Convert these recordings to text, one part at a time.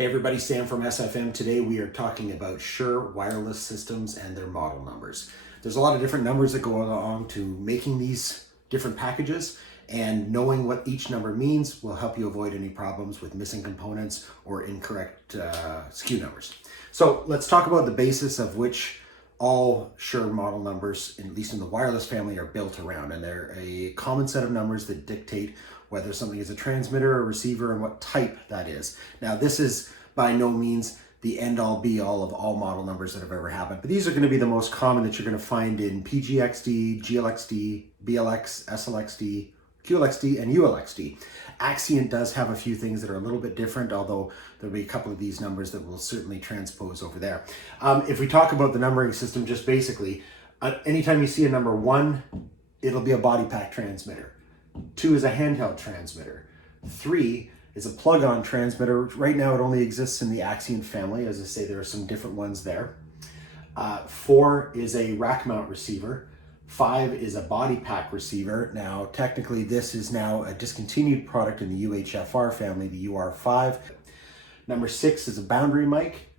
Hey everybody, Sam from SFM. Today we are talking about Shure Wireless Systems and their model numbers. There's a lot of different numbers that go along to making these different packages, and knowing what each number means will help you avoid any problems with missing components or incorrect SKU numbers. So let's talk about the basis of which all Shure model numbers, at least in the wireless family, are built around. And they're a common set of numbers that dictate whether something is a transmitter or receiver and what type that is. Now, this is by no means the end-all be-all of all model numbers that have ever happened, but these are going to be the most common that you're going to find in PGXD, GLXD, BLX, SLXD, QLXD, and ULXD. Axient does have a few things that are a little bit different, although there'll be a couple of these numbers that will certainly transpose over there. If we talk about the numbering system, just basically, anytime you see a number 1, it'll be a body pack transmitter. 2 is a handheld transmitter. 3 is a plug-on transmitter. Right now it only exists in the Axient family. As I say, there are some different ones there. 4 is a rack mount receiver. 5 is a body pack receiver. Now, technically this is now a discontinued product in the UHFR family, the UR5. Number 6 is a boundary mic.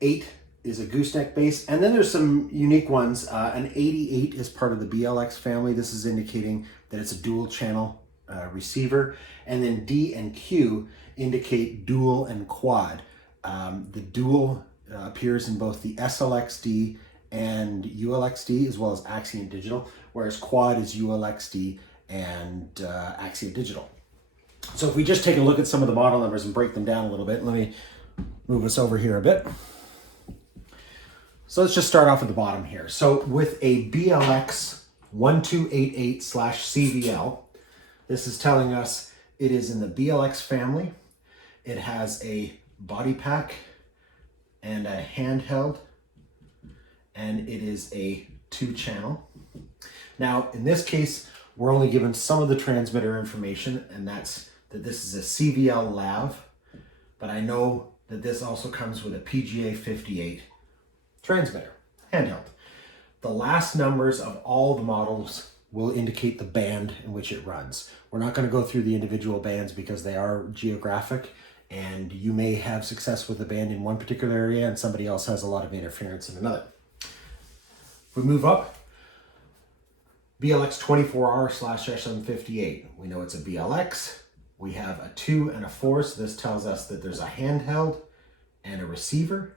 8 is a gooseneck base. And then there's some unique ones. An 88 is part of the BLX family. This is indicating that it's a dual channel receiver. And then D and Q indicate dual and quad. The dual appears in both the SLXD and ULXD, as well as Axient Digital, whereas quad is ULXD and Axient Digital. So if we just take a look at some of the model numbers and break them down a little bit, let me move us over here a bit. So let's just start off at the bottom here. So with a BLX 1288/CVL, this is telling us it is in the BLX family. It has a body pack and a handheld, and it is a 2-channel. Now, in this case, we're only given some of the transmitter information, and that's that this is a CVL lav, but I know that this also comes with a PGA 58 transmitter, handheld. The last numbers of all the models will indicate the band in which it runs. We're not going to go through the individual bands because they are geographic, and you may have success with a band in one particular area and somebody else has a lot of interference in another. If we move up, BLX 24R/SM58. We know it's a BLX. We have a 2 and a 4, so this tells us that there's a handheld and a receiver.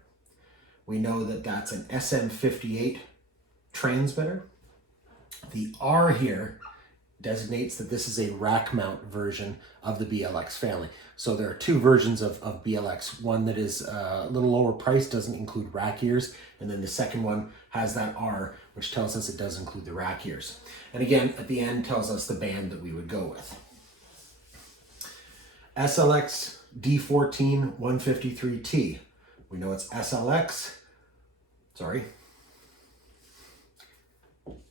We know that that's an SM58 transmitter. The R here designates that this is a rack mount version of the BLX family. So there are 2 versions of BLX. One that is a little lower price, doesn't include rack ears, and then the second one has that R, which tells us it does include the rack ears. And again, at the end tells us the band that we would go with. SLX D14 153T. We know it's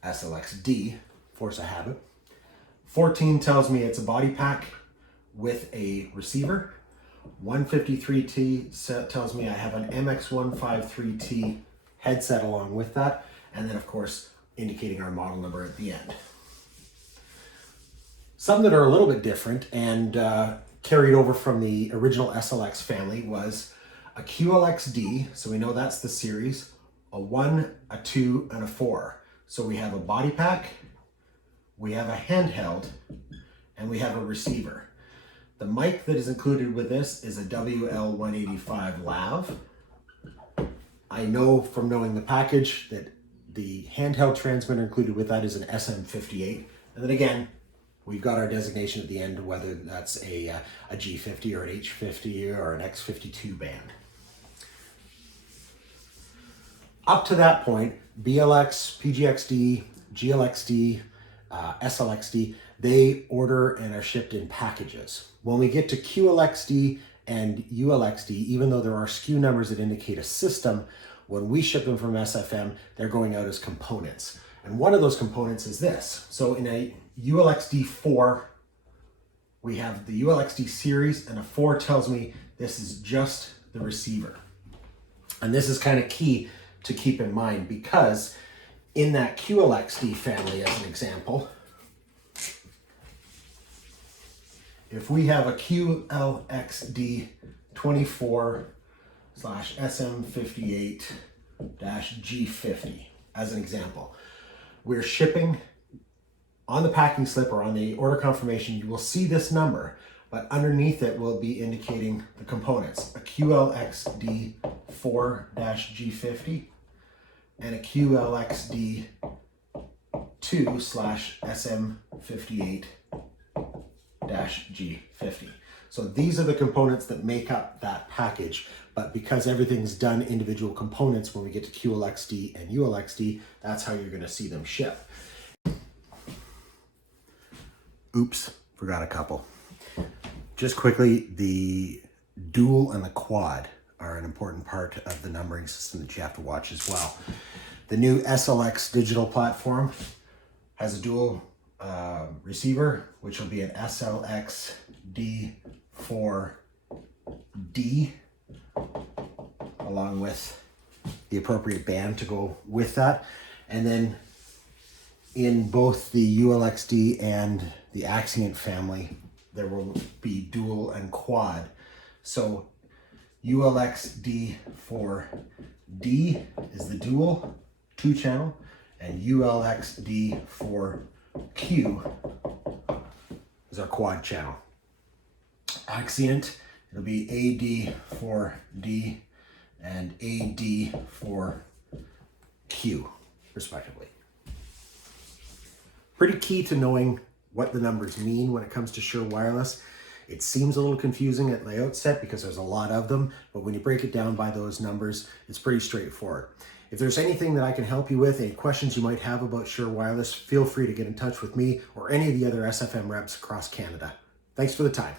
SLXD, force of habit. 14 tells me it's a body pack with a receiver. 153T tells me I have an MX153T headset along with that. And then, of course, indicating our model number at the end. Some that are a little bit different and carried over from the original SLX family was a QLXD, so we know that's the series, a 1, a 2, and a 4. So we have a body pack, we have a handheld, and we have a receiver. The mic that is included with this is a WL185 lav. I know from knowing the package that the handheld transmitter included with that is an SM58. And then again, we've got our designation at the end, whether that's a G50 or an H50 or an X52 band. Up to that point, BLX, PGXD, GLXD, SLXD, they order and are shipped in packages. When we get to QLXD and ULXD, even though there are SKU numbers that indicate a system, when we ship them from SFM, they're going out as components. And one of those components is this. So in a ULXD4, we have the ULXD series, and a 4 tells me this is just the receiver. And this is kind of key to keep in mind, because in that QLXD family, as an example, if we have a QLXD 24/SM58-G50 as an example. We're shipping on the packing slip or on the order confirmation, you will see this number, but underneath it will be indicating the components, a QLXD4-G50 and a QLXD2/SM58-G50. So these are the components that make up that package, but because everything's done individual components, when we get to QLXD and ULXD, that's how you're gonna see them ship. Oops, forgot a couple. Just quickly, the dual and the quad are an important part of the numbering system that you have to watch as well. The new SLX digital platform has a dual receiver, which will be an SLX-D4D, along with the appropriate band to go with that. And then in both the ULXD and the Axient family, there will be dual and quad. So ULXD4D is the dual 2-channel, and ULXD4Q is our quad channel. Axient, it'll be AD4D and AD4Q, respectively. Pretty key to knowing what the numbers mean when it comes to Shure Wireless. It seems a little confusing at the outset because there's a lot of them, but when you break it down by those numbers, it's pretty straightforward. If there's anything that I can help you with, any questions you might have about Shure Wireless, feel free to get in touch with me or any of the other SFM reps across Canada. Thanks for the time.